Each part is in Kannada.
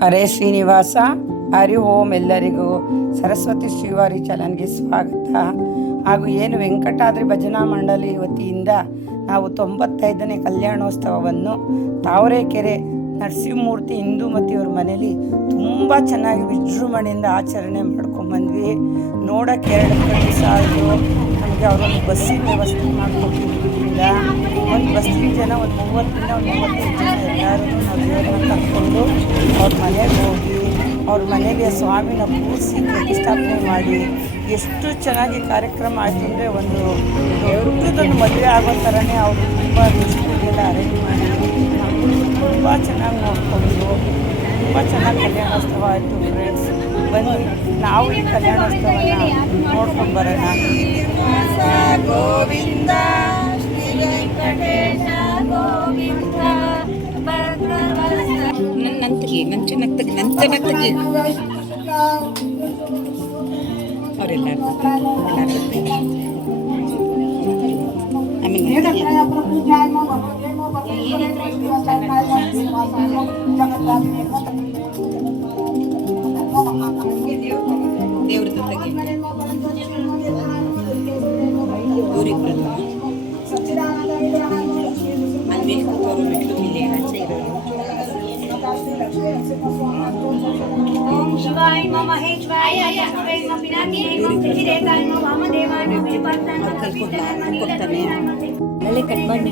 ಹರೇ ಶ್ರೀನಿವಾಸ. ಹರಿ ಓಂ. ಎಲ್ಲರಿಗೂ ಸರಸ್ವತಿ ಶ್ರೀವಾರಿ ಚಾನಲ್ಗೆ ಸ್ವಾಗತ. ಹಾಗೂ ಏನು ವೆಂಕಟಾದ್ರಿ ಭಜನಾ ಮಂಡಳಿ ವತಿಯಿಂದ ನಾವು 95ನೇ ಕಲ್ಯಾಣೋತ್ಸವವನ್ನು ತಾವರೆಕೆರೆ ನರಸಿಂಹಮೂರ್ತಿ ಹಿಂದೂಮತಿಯವ್ರ ಮನೇಲಿ ತುಂಬ ಚೆನ್ನಾಗಿ ವಿಜೃಂಭಣೆಯಿಂದ ಆಚರಣೆ ಮಾಡ್ಕೊಂಬಂದ್ವಿ. ನೋಡೋಕ್ಕೆ 2 ದಿವಸ ಆಯಿತು. ನಮಗೆ ಅವರೊಂದು ಬಸ್ಸಿನ ವ್ಯವಸ್ಥೆ ಮಾಡಿಕೊಟ್ಟಿದ್ದರಿಂದ ಒಂದು ಬಸ್ಸಿನ ಜನ ಒಂದು 30-35 ಜನ ಎಲ್ಲರೂ ನಾವು ದೇವರನ್ನ ಕರ್ಕೊಂಡು ಅವ್ರ ಮನೆಗೆ ಹೋಗಿ ಅವ್ರ ಮನೆಗೆ ಸ್ವಾಮಿನ ಕೂರಿಸಿ ಪ್ರತಿಷ್ಠಾಪನೆ ಮಾಡಿ ಎಷ್ಟು ಚೆನ್ನಾಗಿ ಕಾರ್ಯಕ್ರಮ ಆಯಿತು ಅಂದರೆ ಒಂದು ದೊಡ್ಡದೊಂದು ಮದುವೆ ಆಗೋ ಥರನೇ ಅವರು ತುಂಬ ಗೆಸ್ಟಿಗೆಲ್ಲ ಅರೇಂಜ್ ಮಾಡಿ ತುಂಬ ಚೆನ್ನಾಗಿ ನೋಡಿಕೊಂಡು ತುಂಬ ಚೆನ್ನಾಗಿ ಕಲ್ಯಾಣೋತ್ಸವ ಆಯಿತು. ಫ್ರೆಂಡ್ಸ್ ಬನ್ನಿ ನಾವು ಈ ಕಲ್ಯಾಣೋತ್ಸವನ ನೋಡ್ಕೊಂಡು ಬರೋಣ. ಗೋವಿಂದ ಶ್ರೀ ವೆಂಕಟೇಶ ಗೋವಿಂದ. ನಂತಗಿ ಅವರೆಲ್ಲರೂ ದೇವ್ರ ಜೊತೆಗೆ ಅಲ್ಲಿ ಕೂತವರು ಬಿಟ್ಟು ಇಲ್ಲಿ ಆಚೆ ಇರೋರು. ಓಂ ಶಿವಾಯ ನಮಃ ಮಹೇಶ್ವರಾಯ ನಮಃ ಪಿನಾಕಿನೇ ನಮಃ ತ್ರಿರೇಕಾಯ ನಮಃ ವಾಮದೇವಾಯ ನಮಃ ಪರ್ತಾಯ ಅಲ್ಲೇ ಕಟ್ ಮಾಡಿ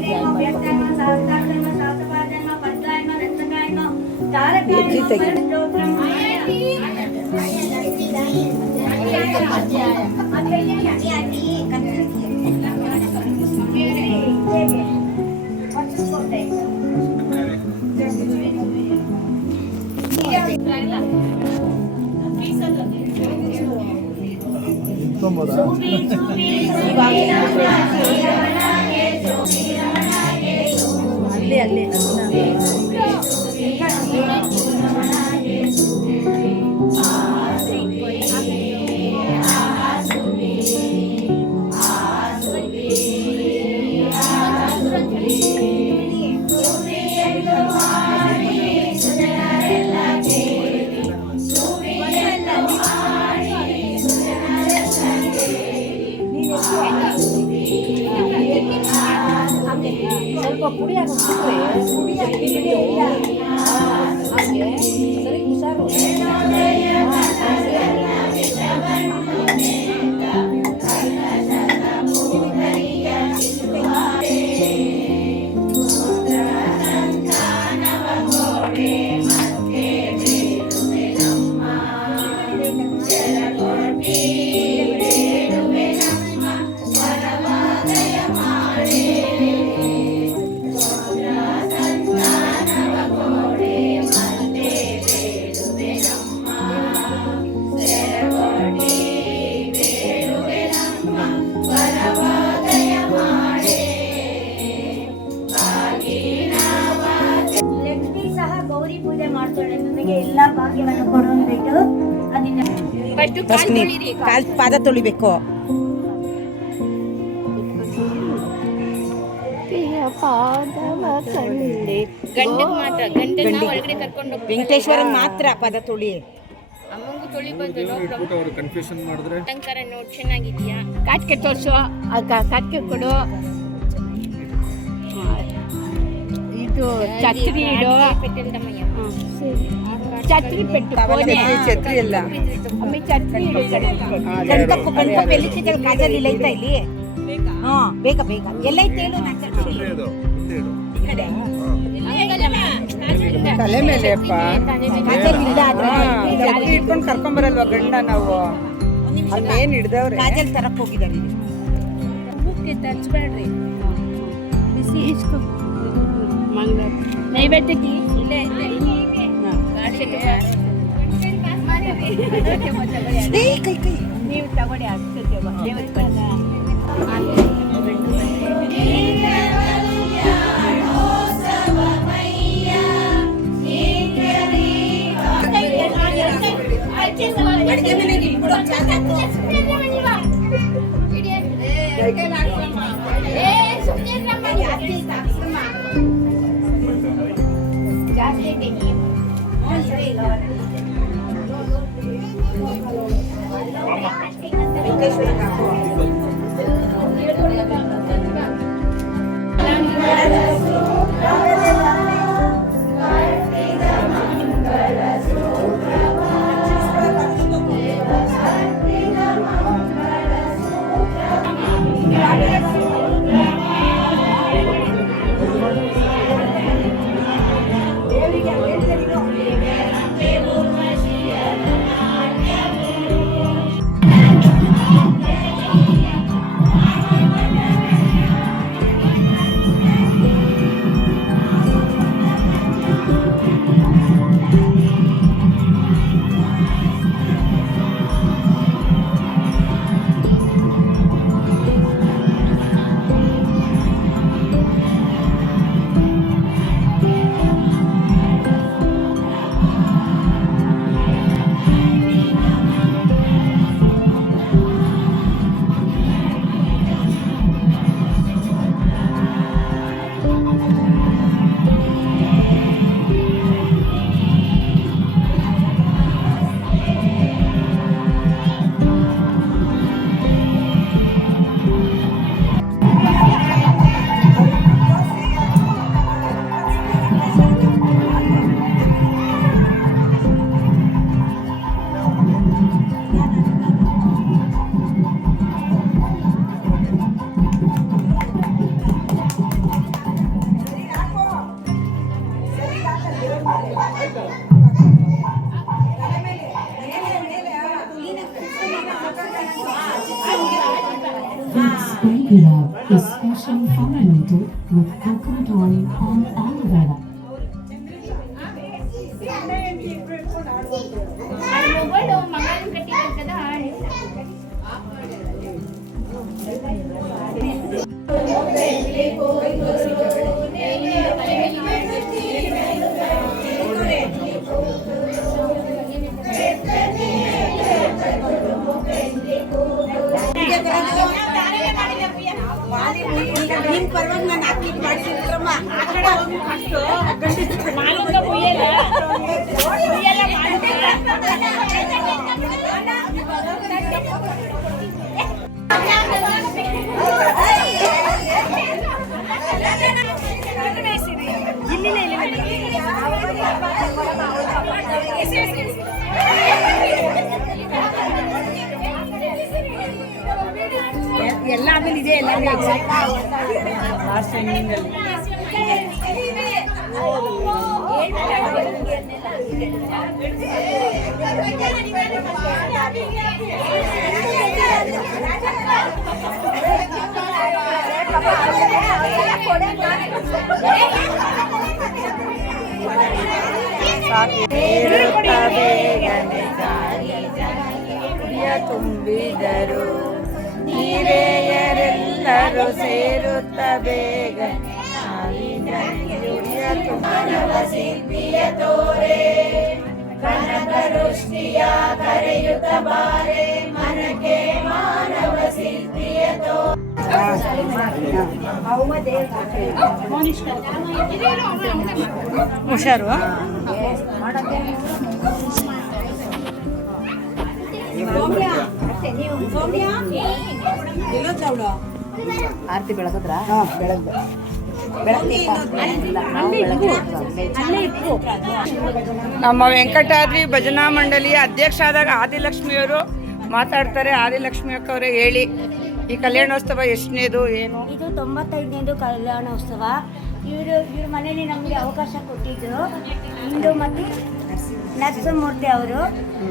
ಅಲ್ಲಿ ಸ್ವಲ್ಪ ಪುಡಿ ಸರಿ ಹುಷಾರು. ಎಲ್ಲ ಭಾಗ್ಯವನ್ನು ಕೊಡೋದು. ಕಾಲ್ ಪಾದ ತೊಳಿಬೇಕು. ವೆಂಕಟೇಶ್ವರ ಮಾತ್ರ ಪಾದ ತೊಳಿ. ಚೆನ್ನಾಗಿದ್ಯಾ ಕಾಟ್ಕೆ ತೋರ್ಸು, ಕಾಟ್ಕೆ ಕೊಡು. ಇದು ಛತ್ರಿ ಇಡು, ಛತ್ರಿ ಪೆಟ್ಟು ಛತ್ರಿ ಎಲ್ಲ ಕಾಜಲ್ ಇಲ್ಲ ಐತಾ ಇಲ್ಲಿ? ಹಾ ಬೇಗ ಬೇಗ ಎಲ್ಲೈತೆ ಹೇಳು. ತಲೆ ಮೇಲೆ ಅಪ್ಪ ಇಟ್ಕೊಂಡು ಕರ್ಕೊಂಬರಲ್ವ ಗಂಡ ನಾವು ಅಲ್ಲೇನು ಹಿಡ್ದವ್ರೆ. ಕಾಜಲ್ ತರಕ್ ಹೋಗಿದ್ದಾರೆ. ತರ್ಸ್ಬೇಡ್ರಿ, ಬಿಸಿ ಇಸ್ಕೊ. ನೈವೇದ್ಯಕ್ಕೆ ಇಲ್ಲೇ ನೀವು ತಗೊಳ್ಳಿ. ಜಾಸ್ತಿ Regular is specially formulated with coconut oil and aloe vera. ನಿಮ್ ಪರವಾಗಿ ನಾನು ಹಾಕ್ಲಿಕ್ಕೆ ಮಾಡ್ತಿದ್ರಮ್ಮ ಆ ಕಡೆ ಹೋಗಿ ಎಲ್ಲ ಆಮೇಲೆ ಇದೆ ಎಲ್ಲ ಲಾಸ್ಟ್ ಎಂಡಿಂಗಲ್ಲಿ ತುಂಬಿದರು ಹಿರಿಯರೆಲ್ಲರೂ ಸೇರುತ್ತ ಬೇಗ ಶಿಲ್ಪಿಯ ತೋರೆ ಕನಕ ವೃಷ್ಟಿಯ ಕರೆಯುತ್ತ ಬಾರೆ ಮನಕ್ಕೆ ಮಾನವ ಶಿಲ್ಪಿಯ ಹುಷಾರು ಆರತಿ ಬೆಳಗದ್ರ ನಮ್ಮ ವೆಂಕಟಾದ್ರಿ ಭಜನಾ ಮಂಡಳಿಯ ಅಧ್ಯಕ್ಷ ಆದಾಗ ಆದಿಲಕ್ಷ್ಮಿಯವರು ಮಾತಾಡ್ತಾರೆ. ಆದಿಲಕ್ಷ್ಮಿ ಅಕ್ಕ ಅವರೇ ಹೇಳಿ, ಈ ಕಲ್ಯಾಣೋತ್ಸವ ಎಷ್ಟನೇದು ಏನು? ಇದು 95ನೇದು ಕಲ್ಯಾಣೋತ್ಸವ. ಇವ್ರ ಮನೇಲಿ ನಮಗೆ ಅವಕಾಶ ಕೊಟ್ಟಿದ್ರು ಇಂದು ಮತ್ತು ನರಸಿಂಹಮೂರ್ತಿ ಅವರು.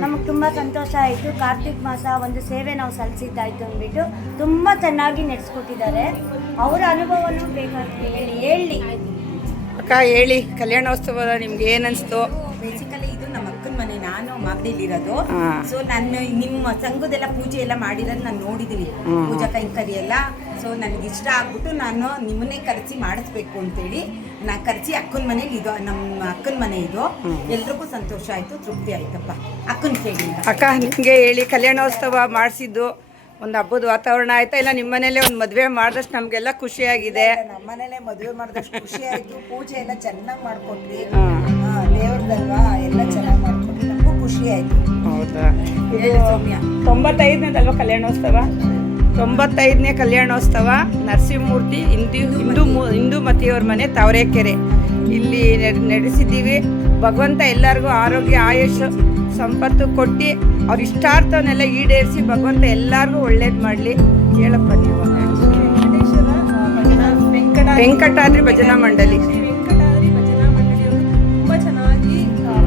ನಮಗೆ ತುಂಬ ಸಂತೋಷ ಆಯಿತು. ಕಾರ್ತಿಕ್ ಮಾಸ ಒಂದು ಸೇವೆ ನಾವು ಸಲ್ಲಿಸಿದ್ದಾಯ್ತು ಅಂದ್ಬಿಟ್ಟು ತುಂಬ ಚೆನ್ನಾಗಿ ನಡೆಸ್ಕೊಟ್ಟಿದ್ದಾರೆ. ಅವರ ಅನುಭವನೂ ಬೇಕಾಗ್ತದೆ ಹೇಳಿ ಅಕ್ಕ ಹೇಳಿ, ಕಲ್ಯಾಣೋತ್ಸವ ನಿಮ್ಗೆ ಏನನ್ನಿಸ್ತು? ಬೇಸಿಕಲಿ ಇದು ನಮ್ಮ ಅಕ್ಕನ ಮನೆ, ನಾನು ಮಾಗಡಿಲಿರೋದು. ಸೊ ನಾನು ನಿಮ್ಮ ಸಂಘದೆಲ್ಲ ಪೂಜೆ ಎಲ್ಲ ಮಾಡಿರೋದು ನಾನು ನೋಡಿದ್ದೀನಿ, ಪೂಜಾ ಕೈಂಕರ್ಯ ಎಲ್ಲ. ಸೊ ನನಗೆ ಇಷ್ಟ ಆಗ್ಬಿಟ್ಟು ನಾನು ನಿಮ್ಮನ್ನೇ ಕರೆಸಿ ಮಾಡಿಸ್ಬೇಕು ಅಂತೇಳಿ ನಾನು ಕರೆಸಿ ಅಕ್ಕನ ಮನೇಲಿ ಇದು ನಮ್ಮ ಅಕ್ಕನ ಮನೆ ಇದು. ಎಲ್ರಿಗೂ ಸಂತೋಷ ಆಯಿತು, ತೃಪ್ತಿ ಆಯ್ತಪ್ಪ. ಅಕ್ಕನ ಕೇಳಿ ಅಕ್ಕ ನಿಮಗೆ ಹೇಳಿ, ಕಲ್ಯಾಣೋತ್ಸವ ಮಾಡಿಸಿದ್ದು ಒಂದು ಹಬ್ಬದ ವಾತಾವರಣ ಆಯ್ತಾ, ಇಲ್ಲ ನಿಮ್ಮ ಮನೇಲೆ ಒಂದು ಮದುವೆ ಮಾಡಿದಷ್ಟು ನಮಗೆಲ್ಲ ಖುಷಿಯಾಗಿದೆ? ನಮ್ಮ ಮನೇಲೆ ಮದುವೆ ಮಾಡಿದಷ್ಟು ಖುಷಿ ಆಯಿತು. ಪೂಜೆ ಎಲ್ಲ ಚೆನ್ನಾಗಿ ಮಾಡ್ಕೊಟ್ರಿ, ದೇವ್ರದಲ್ವಾ ಎಲ್ಲ ಚೆನ್ನಾಗಿ ಹಾಗೆ ಆಯ್ತು. ಹೌದಾ? ಇದು ಹೇಳು ಸೌಮ್ಯ. 95ನೇದಲ್ವ ಕಲ್ಯಾಣೋತ್ಸವ? 95ನೇ ಕಲ್ಯಾಣೋತ್ಸವ ನರಸಿಂಹಮೂರ್ತಿ ಹಿಂದೂಮತಿಯವ್ರ ಮನೆ ತಾವರೆಕೆರೆ ಇಲ್ಲಿ ನಡೆಸಿದ್ದೀವಿ. ಭಗವಂತ ಎಲ್ಲರಿಗೂ ಆರೋಗ್ಯ ಆಯುಷ್ ಸಂಪತ್ತು ಕೊಟ್ಟು ಅವ್ರ ಇಷ್ಟಾರ್ಥವನ್ನೆಲ್ಲ ಈಡೇರಿಸಿ ಭಗವಂತ ಎಲ್ಲರಿಗೂ ಒಳ್ಳೇದು ಮಾಡಲಿ. ಹೇಳಪ್ಪ ನೀವು. ವೆಂಕಟಾದ್ರಿ ಭಜನಾ ಮಂಡಳಿ ವೆಂಕಟಾದ್ರಿ ಭಜನಾ ಮಂಡಳಿಯವರು ತುಂಬ ಚೆನ್ನಾಗಿ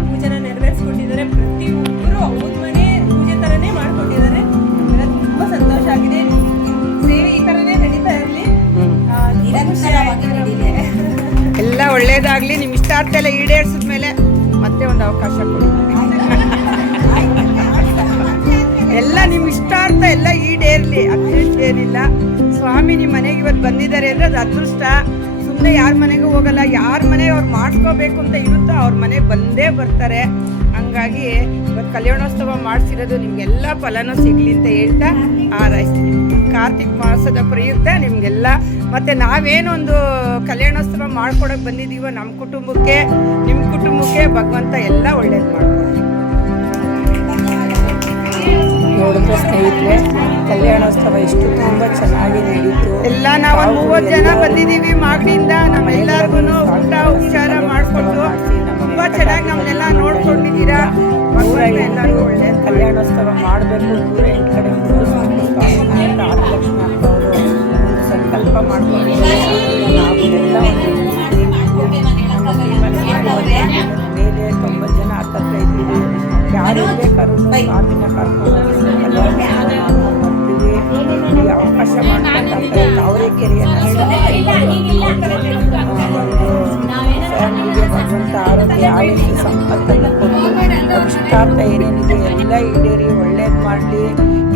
ಪೂಜೆನ ನೆರವೇರಿಸ್ಕೊಟ್ಟಿದ್ದಾರೆ. ಪ್ರತಿಯೊಬ್ಬರು ಅವ್ರ ಮನೆ ಪೂಜೆ ಥರನೇ ಮಾಡಿಕೊಟ್ಟಿದ್ದಾರೆ. ನಮಗೆಲ್ಲ ತುಂಬ ಸಂತೋಷ ಆಗಿದೆ. ಸೇವೆ ಈ ಥರನೇ ನಡೀತಾ ಇರಲಿ, ನಿರಂತರವಾಗಿ ನಡೀಲಿ. ಎಲ್ಲ ಒಳ್ಳೇದಾಗಲಿ. ನಿಮ್ಮ ಇಷ್ಟಾರ್ಥ ಎಲ್ಲ ಈಡೇರಿಸಿದ ಮೇಲೆ ಮತ್ತೆ ಒಂದು ಅವಕಾಶ ಕೊಡಿ. ಎಲ್ಲ ನಿಮ್ಮ ಇಷ್ಟಾರ್ಥ ಎಲ್ಲ ಈಡೇರಲಿ, ಅದೃಷ್ಟ ಏನಿಲ್ಲ. ಸ್ವಾಮಿ ನಿಮ್ಮ ಮನೆಗೆ ಇವತ್ತು ಬಂದಿದ್ದಾರೆ ಅಂದರೆ ಅದು ಅದೃಷ್ಟ. ಸುಮ್ಮನೆ ಯಾರ ಮನೆಗೂ ಹೋಗಲ್ಲ. ಯಾರ ಮನೆ ಅವ್ರು ಮಾಡಿಸ್ಕೋಬೇಕು ಅಂತ ಇರುತ್ತೋ ಅವ್ರ ಮನೆಗೆ ಬಂದೇ ಬರ್ತಾರೆ. ಹಂಗಾಗಿ ಇವತ್ತು ಕಲ್ಯಾಣೋತ್ಸವ ಮಾಡಿಸಿರೋದು ನಿಮಗೆಲ್ಲ ಫಲನೂ ಸಿಗಲಿ ಅಂತ ಹೇಳ್ತಾ ಹಾರೈಸ್ತೀನಿ. ಕಾರ್ತಿಕ್ ಮಾಸದ ಪ್ರಯುಕ್ತ ನಿಮಗೆಲ್ಲ ಮತ್ತು ನಾವೇನೊಂದು ಕಲ್ಯಾಣೋತ್ಸವ ಮಾಡ್ಕೊಡೋಕೆ ಬಂದಿದ್ದೀವೋ ನಮ್ಮ ಕುಟುಂಬಕ್ಕೆ, ನಿಮ್ಮ ಕುಟುಂಬಕ್ಕೆ ಭಗವಂತ ಎಲ್ಲ ಒಳ್ಳೇದು ಮಾಡ್ಕೊಡ್ತೀವಿ. ನೋಡಿದ್ರೆ ಸ್ನೇಹಿತರೆ, ಕಲ್ಯಾಣೋತ್ಸವ ಎಷ್ಟು ತುಂಬ ಚೆನ್ನಾಗಿ ನಡೀತು. ಎಲ್ಲ ನಾವು 30 ಜನ ಬಂದಿದ್ದೀವಿ ಮಾಗಡಿಯಿಂದ. ನಮ್ಮೆಲ್ಲರಿಗೂ ಊಟ ಉಪಚಾರ ಮಾಡಿಕೊಂಡು ತುಂಬ ಚೆನ್ನಾಗಿ ನಮ್ಮನ್ನೆಲ್ಲ ನೋಡ್ಕೊಂಡಿದ್ದೀರಾ. ಎಲ್ಲರಿಗೂ ಒಳ್ಳೆ ಕಲ್ಯಾಣೋತ್ಸವ ಮಾಡಬೇಕು. 108 ಕಡೆ ಆದಿಲಕ್ಷ್ಮಿ ಅಕ್ಕ ಅವರು ಒಂದು ಸಂಕಲ್ಪ ಮಾಡ್ಕೊಂಡಿದ್ದಾರೆ. ನಾವೆಲ್ಲ ಮೇಲೆ 90 ಜನ ಹತ್ತತ್ರ ಇದ್ದೀವಿ. ಯಾರು ಬೇಕಾದ್ರೂ ಸ್ವಾಮಿನ ಕರ್ಕೊಂಡು ಬರ್ತೀವಿ. ಈ ಅವಕಾಶ ಮಾಡ್ಕೊಂತ ತಾವರೆಕೆರೆಯ ಫ್ಯಾಮಿಲಿಗೆ ಭಗವಂತ ಆರೋಗ್ಯ ಆಯುಷ್ಯ ಸಂಪತ್ತನ್ನು ಕೊಟ್ಟು ಇಷ್ಟಾರ್ಥ ಏನೇನಿದೆ ಎಲ್ಲ ಈಡೇರಿ ಒಳ್ಳೇದು ಮಾಡಲಿ.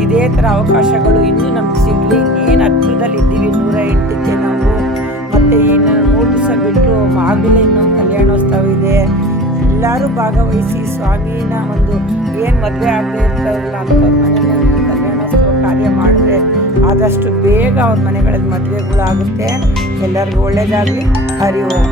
ಇದೇ ಥರ ಅವಕಾಶಗಳು ಇನ್ನೂ ನಮ್ಗೆ ಸಿಗಲಿ. ಏನು ಹತ್ತಿರದಲ್ಲಿ ಇದ್ದೀವಿ 108ಕ್ಕೆ ನಾವು. ಮತ್ತು ಇನ್ನು 3 ದಿವಸ ಬಿಟ್ಟು ಮಾಗಡಿಲಿ ಇನ್ನೊಂದು ಕಲ್ಯಾಣೋತ್ಸವ ಇದೆ. ಎಲ್ಲರೂ ಭಾಗವಹಿಸಿ ಸ್ವಾಮಿನ ಒಂದು ಏನು ಮದುವೆ ಆಗದೆ ಇರ್ತಾರಲ್ಲ ಅಂಥವ್ರ ಮನೆಯಲ್ಲಿ ಕಲ್ಯಾಣೋತ್ಸವ ಕಾರ್ಯ ಮಾಡಿದ್ರೆ ಆದಷ್ಟು ಬೇಗ ಅವ್ರ ಮನೆಗಳಲ್ಲಿ ಮದುವೆಗಳಾಗುತ್ತೆ. ಎಲ್ಲರಿಗೂ ಒಳ್ಳೆಯದಾಗಲಿ. ಹರಿ ಓಂ.